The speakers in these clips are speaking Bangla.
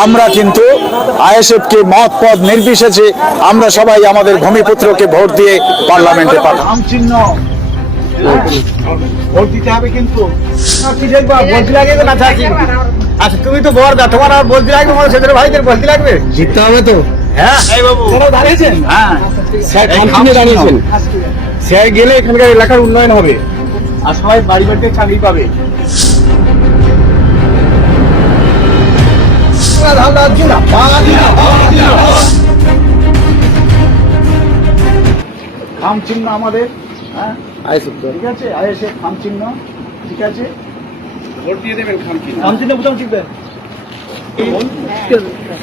আমরা কিন্তু আইএসএফকে মত পদ নির্বিশেষে আমরা সবাই আমাদের ভূমিপুত্রকে ভোট দিয়ে পার্লামেন্টে পাঠাই। নাম চিহ্ন ভোট দিতে হবে কিন্তু কি দেখবা বলতে লাগে না থাকি। আচ্ছা তুমি তো বড়দা, তোমার আর বলতে লাগবে, আমার ছেলের ভাইদের বলতে লাগবে, জিততে হবে তো। হ্যাঁ এই বাবু দাঁড়িয়েছেন, হ্যাঁ স্যার কামচিনে দাঁড়িয়েছেন, স্যার গেলে এখানকার এলাকার উন্নয়ন হবে আর সবাই বাড়ি বাড়িতে চাকরি পাবে। খাম চিহ্ন আমাদের, হ্যাঁ ঠিক আছে, আইএসএফ খাম চিহ্ন, ঠিক আছে, ভোট দিয়ে দেবেন। খাম চিহ্ন, খাম চিহ্ন বুঝাম শিখবেন,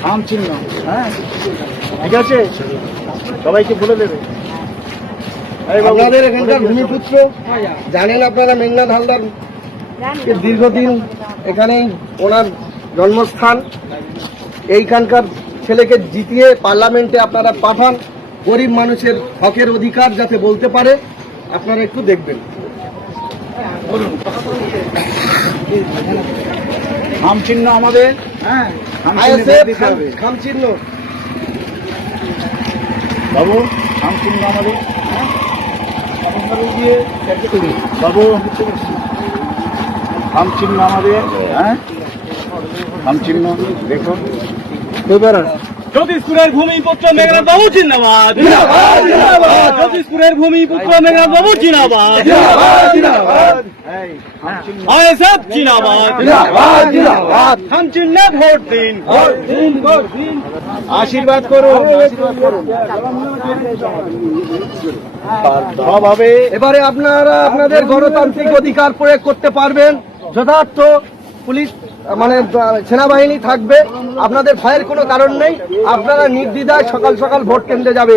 খাম চিহ্ন, হ্যাঁ ঠিক আছে, সবাইকে বলে দেবে। আপনাদের এখানকার ভূমিপুত্র জানেন, আপনারা মেঘনাথ হালদার দীর্ঘদিন এখানেই ওনার জন্মস্থান। এইখানকার ছেলেকে জিতিয়ে পার্লামেন্টে আপনারা পাঠান, গরিব মানুষের হকের অধিকার যাতে বলতে পারে, আপনারা একটু দেখবেন। খাম চিহ্ন আমাদের, হ্যাঁ খাম চিহ্ন বাবু, খাম চিহ্ন আমাদের, হ্যাঁ বাবু খাম চিহ্ন আমাদের, হ্যাঁ খাম চিহ্ন দেখুন। জ্যোতিষপুরের ভূমিপুত্র মেঘনাথ বাবু জিন্দাবাদ, জ্যোতিষপুরের ভূমিপুত্র মেঘনাথ বাবু জিন্দাবাদ, আইএসএফ জিন্দাবাদ, খাম চিহ্নে ভোট দিন, আশীর্বাদ করুন, সব হবে। এবারে আপনারা আপনাদের গণতান্ত্রিক অধিকার প্রয়োগ করতে পারবেন। যথার্থ পুলিশ মানে সেনাবাহিনী থাকবে, আপনাদের ভয়ের কোনো কারণ নেই। আপনারা নির্দ্বিধায় সকাল সকাল ভোট কেন্দ্রে যাবে।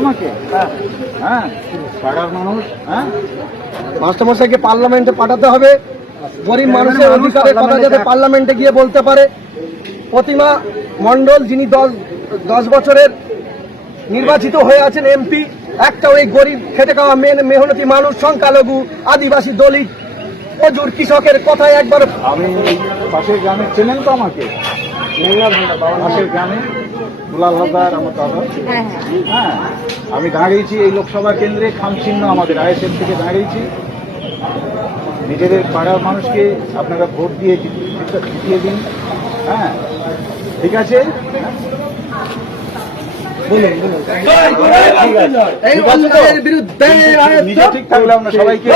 আমাকে হ্যাঁ পাড়ার মানুষ, হ্যাঁ মাস্টারমশাইকে পার্লামেন্টে পাঠাতে হবে। গরিব মানুষের অধিকারের কথা যাতে পার্লামেন্টে গিয়ে বলতে পারে। প্রতিমা মণ্ডল, যিনি 10 বছরের নির্বাচিত হয়ে আছেন এমপি, একটা ওই গরিব খেটে খাওয়া মেহনতি মানুষ, সংখ্যালঘু, আদিবাসী, দলিত, মজুর, কৃষকের কথায় একবার। আমি পাশের গ্রামে চেনেন তো আমাকে, পাশের গ্রামে দুলাল হালদার আমার দাদা, হ্যাঁ আমি দাঁড়িয়েছি এই লোকসভা কেন্দ্রে, খাম চিহ্ন আমাদের আইএসএফ থেকে দাঁড়িয়েছি। নিজেদের পাড়ার মানুষকে আপনারা ভোট দিয়ে জিতিয়ে দিন, হ্যাঁ ঠিক আছে। নিজে ঠিক থাকলে আমরা সবাইকে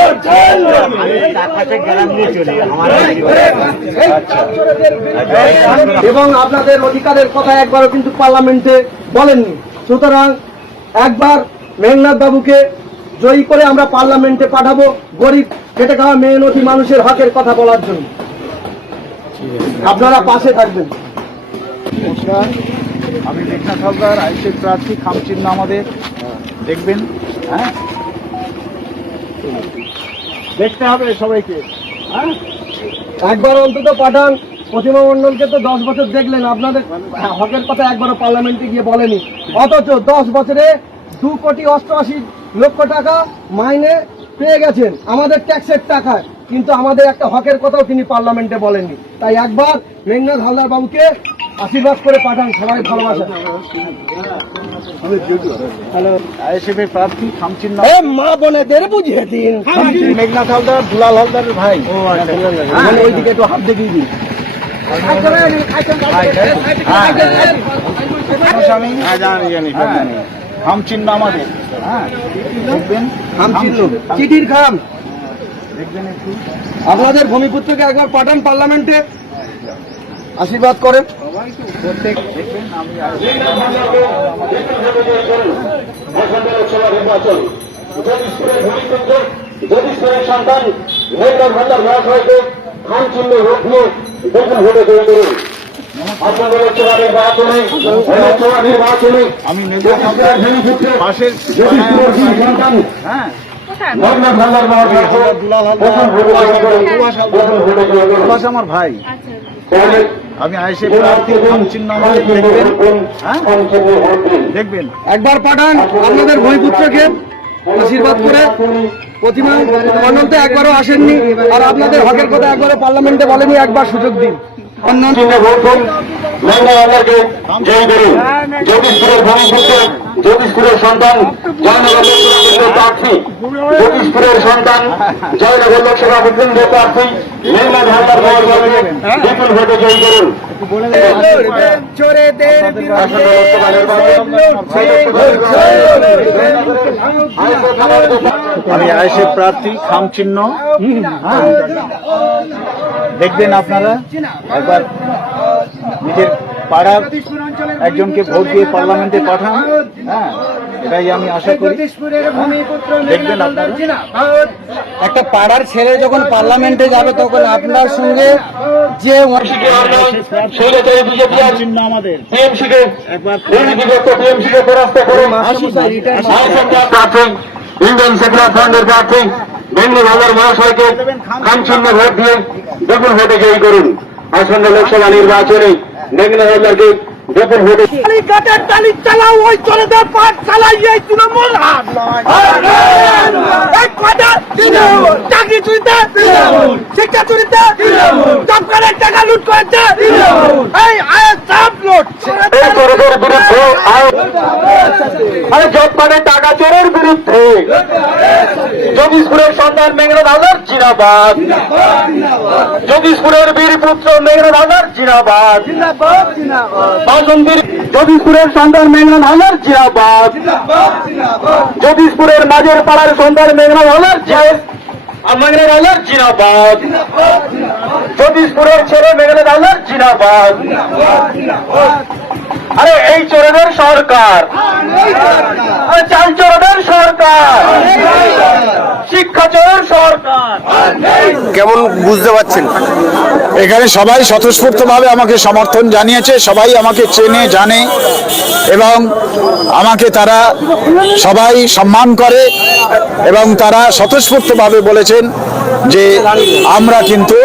এবং আপনাদের অধিকারের কথা একবারও কিন্তু পার্লামেন্টে বলেননি। সুতরাং একবার মেঘনাথ বাবুকে জয়ী করে আমরা পার্লামেন্টে পাঠাবো, গরিব খেটে খাওয়া মেহনতি মানুষের হকের কথা বলার জন্য। আপনারা পাশে থাকবেন। নমস্কার, আমি মেঘনাথ হালদার, আইএসএফ প্রার্থী, খাম চিহ্ন আমাদের, দেখবেন, হ্যাঁ দেখতে হবে সবাইকে, হ্যাঁ একবার অন্তত পাঠান। প্রতিমা মণ্ডলকে তো 10 বছর দেখলেন, আপনাদের হকের কথা একবারও পার্লামেন্টে গিয়ে বলেনি। অথচ 10 বছরে 2,88,00,000 টাকা মাইনে পেয়ে গেছেন আমাদের ট্যাক্সের টাকায়, কিন্তু আমাদের একটা হকের কথাও তিনি পার্লামেন্টে বলেননি। তাই একবার মেঘনাথ হালদার বাবুকে আশীর্বাদ করে পাঠান, সবাই ভালোবাসা। হ্যালো, আইএসএফের প্রার্থী, খাম চিহ্ন মা বোনেদের বুঝিয়ে দিন। মেঘনাথ হালদার, দুলাল হালদারের ভাই। ওইদিকে একটু হাত দেখিয়ে দিন। খাম চিহ্ন আমাদের, হ্যাঁ দেখবেন, খাম চিহ্ন, চিঠির খাম। দেখবেন একটু, আপনাদের ভূমিপুত্রকে একবার পাঠান পার্লামেন্টে, আশীর্বাদ করেন। প্রত্যেক দেখবেন। আমি সন্তান মেঘনাথ হালদার মহাশয়কে খাম চিহ্ন ভোট দিয়ে দেখুন ভোটে তৈরি করুন। আপনাদের লোকসভা নির্বাচনে আমি মেঘনাথ হালদার পাশের সন্তান হ্যাঁ মেঘনাথ হালদার মহাশয় দুলাল হালদার, সুভাষ আমার ভাই। আমি আইএসএফ প্রার্থী, খাম চিহ্ন আমাদের, দেখবেন, হ্যাঁ দেখবেন। একবার পাঠান আপনাদের ভূমিপুত্রকে। আশীর্বাদ করে প্রতিমা মন্ডল তো একবারও আসেননি, আর আপনাদের হকের কথা একবারও পার্লামেন্টে বলেনি, একবার সুযোগ দিন। জ্যোতিষপুরের সন্তান জয়নগর লোকসভা প্রার্থী, জ্যোতিষপুরের সন্তান জয়নগর লোকসভা কেন্দ্রের প্রার্থী মেহমান হালদার মহাশয়কে বিপুল ভোটে জয়ী করুন। আমি আইএসএফ প্রার্থী, খাম চিহ্ন। হ্যাঁ, দেখবেন আপনারা একবার নিজের পাড়ার একজনকে ভোট দিয়ে পার্লামেন্টে পাঠান। হ্যাঁ, এটাই আমি আশা করি। দেখবেন আপনারা একটা পাড়ার ছেলে যখন পার্লামেন্টে যাবে তখন আপনার সঙ্গে যে চিহ্ন আমাদের ইন্ডিয়ান সেকুলার ফ্রন্টের প্রার্থী বেঙ্গল হাজার মহাশয়কে খামচিহ্নে ভোট দিয়ে বিপুল ভোটে জয়ী করুন। আসন্ন লোকসভা নির্বাচনে বেঙ্গল হাজারকে বিপুল ভোটে চালাও, ওই চোরেদের পাঠ চালাই এই তৃণমূল হার নয়। চাকরি চুরিতে, শিক্ষা চুরিতে, সরকারের টাকা লুট করেছে এই আইএসএফ লুট। এই চোরদের বিরুদ্ধে জটপাটের টাকা চোরের বিরুদ্ধে জ্যোতিষপুরের সন্তান মেঘনাথ হালদার জিন্দাবাদ, জ্যোতিষপুরের বীর পুত্র মেঘনাথ হালদার জিন্দাবাদ, বাসন্তীর জ্যোতিষপুরের সন্তান মেঘনাথ হালদার জিন্দাবাদ, জ্যোতিষপুরের মাঝের পাড়ার সন্তান মেঘনাথ হালদার মেঘনাথ হালদার জিন্দাবাদ, জ্যোতিষপুরের ছেলে মেঘনাথ হালদার জিন্দাবাদ। আরে এই চোরেদের সরকার, আরে চাল চোরেদের সরকার, শিক্ষা চোরের সরকার। কেমন বুঝতে পারছেন? এখানে সবাই স্বতঃস্ফূর্তভাবে আমাকে সমর্থন জানিয়েছে, সবাই আমাকে চেনে জানে এবং আমাকে তারা সবাই সম্মান করে এবং তারা স্বতঃস্ফূর্তভাবে বলেছেন যে আমরা কিন্তু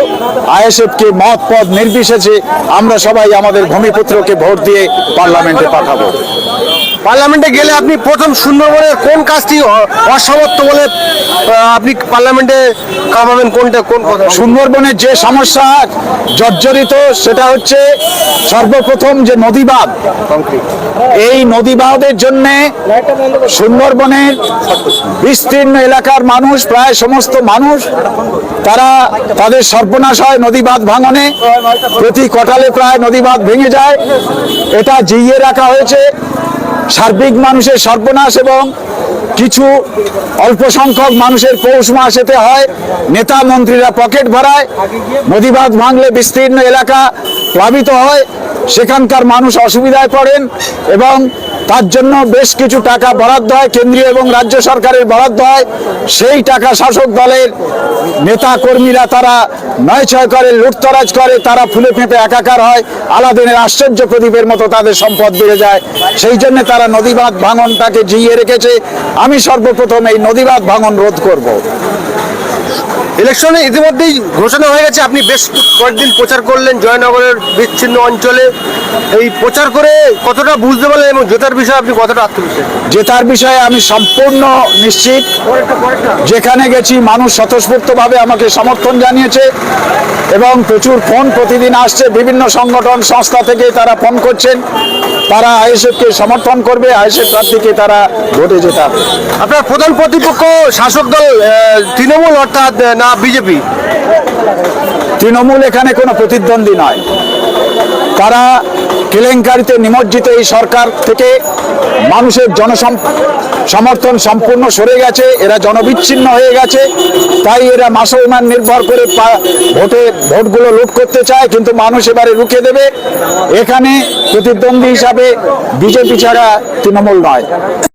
আইএসএফকে মত পদ নির্বিশেষে আমরা সবাই আমাদের ভূমিপুত্রকে ভোট দিয়ে পার্লামেন্টে পাঠাবো। পার্লামেন্টে গেলে আপনি প্রথম সুন্দরবনের কোন কাজটি অসমাপ্ত বলে আপনি পার্লামেন্টে কামাবেন? কোনটা, কোন কথা? সুন্দরবনের যে সমস্যা জর্জরিত সেটা হচ্ছে সর্বপ্রথম যে নদীবাঁধ, এই নদীবাঁধের জন্য সুন্দরবনের বিস্তীর্ণ এলাকার মানুষ, প্রায় সমস্ত মানুষ, তারা তাদের সর্বনাশ হয় নদীবাঁধ ভাঙনে। প্রতি কটালে প্রায় নদীবাঁধ ভেঙে যায়। এটা জিইয়ে রাখা হয়েছে। সার্বিক মানুষের সর্বনাশ এবং কিছু অল্প সংখ্যক মানুষের পৌষ মাস এতে হয়। নেতা মন্ত্রীরা পকেট ভরায়। নদীবাঁধ ভাঙলে বিস্তীর্ণ এলাকা প্লাবিত হয়, সেখানকার মানুষ অসুবিধায় পড়েন এবং তার জন্য বেশ কিছু টাকা বরাদ্দ হয়, কেন্দ্রীয় এবং রাজ্য সরকারের বরাদ্দ হয়। সেই টাকা শাসক দলের নেতা কর্মীরা তারা নয়ছয় করে, লুটতরাজ করে, তারা ফুলে ফেঁপে একাকার হয়। আলাদিনের আশ্চর্য প্রদীপের মতো তাদের সম্পদ বেড়ে যায়। সেই জন্য তারা নদীবাঁধ ভাঙনটাকে জিইয়ে রেখেছে। আমি সর্বপ্রথম এই নদীবাঁধ ভাঙন রোধ করব। ইলেকশনে ইতিমধ্যেই ঘোষণা হয়ে গেছে, আপনি বেশ কয়েকদিন প্রচার করলেন জয়নগরের বিচ্ছিন্ন অঞ্চলে। এই প্রচার করে কতটা বুঝতে পারলেন এবং জেতার বিষয়ে আপনি কতটা আত্মবিশ্বাসী? জেতার বিষয়ে আমি সম্পূর্ণ নিশ্চিত। যেখানে গেছি মানুষ স্বতঃস্ফূর্তভাবে আমাকে সমর্থন জানিয়েছে এবং প্রচুর ফোন প্রতিদিন আসছে। বিভিন্ন সংগঠন সংস্থা থেকে তারা ফোন করছেন, তারা আইএসএফকে সমর্থন করবে, আইএসএফ প্রার্থীকে তারা ভোটে জেতাবে। আপনার প্রধান প্রতিপক্ষ শাসক দল তৃণমূল অর্থাৎ না বিজেপি? তৃণমূল এখানে কোনো প্রতিদ্বন্দ্বী নয়। তারা কেলেঙ্কারিতে নিমজ্জিত এই সরকার থেকে মানুষের সমর্থন সম্পূর্ণ সরে গেছে। এরা জনবিচ্ছিন্ন হয়ে গেছে। তাই এরা মাসোমান নির্ভর করে ভোটগুলো লুট করতে চায়, কিন্তু মানুষ এবারে রুখে দেবে। এখানে প্রতিদ্বন্দ্বী হিসাবে বিজেপি ছাড়া তৃণমূল নয়।